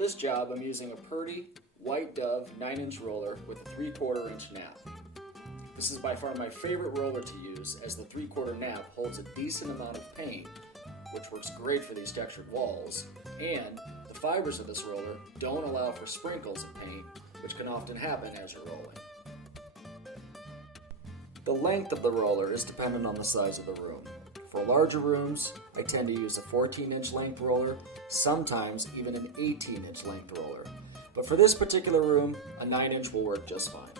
this job, I'm using a Purdy White Dove 9-inch roller with a 3/4 inch nap. This is by far my favorite roller to use, as the 3/4 nap holds a decent amount of paint, which works great for these textured walls, and the fibers of this roller don't allow for sprinkles of paint, which can often happen as you're rolling. The length of the roller is dependent on the size of the room. For larger rooms, I tend to use a 14-inch length roller, sometimes even an 18-inch length roller. But for this particular room, a 9-inch will work just fine.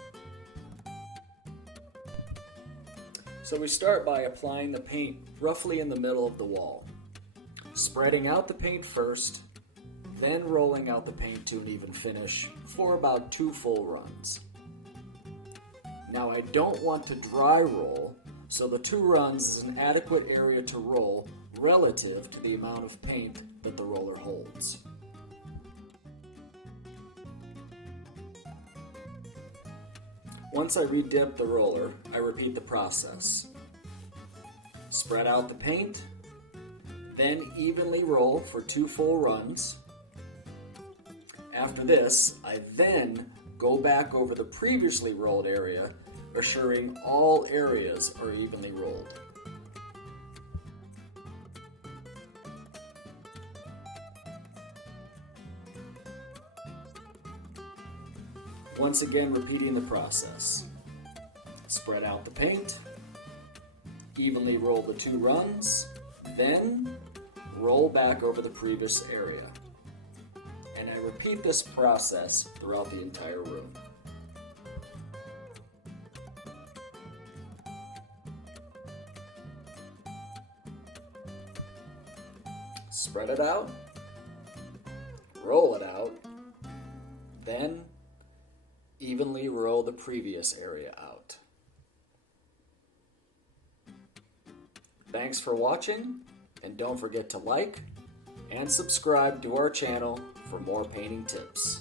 So we start by applying the paint roughly in the middle of the wall, spreading out the paint first, then rolling out the paint to an even finish for about 2 full runs. Now I don't want to dry roll, so the 2 runs is an adequate area to roll relative to the amount of paint that the roller holds. Once I redip the roller, I repeat the process. Spread out the paint, then evenly roll for 2 full runs. After this, I then go back over the previously rolled area, assuring all areas are evenly rolled. Once again, repeating the process. Spread out the paint, evenly roll the 2 runs, then roll back over the previous area. And I repeat this process throughout the entire room. Spread it out, roll it out, then evenly roll the previous area out. Thanks for watching, and don't forget to like and subscribe to our channel for more painting tips.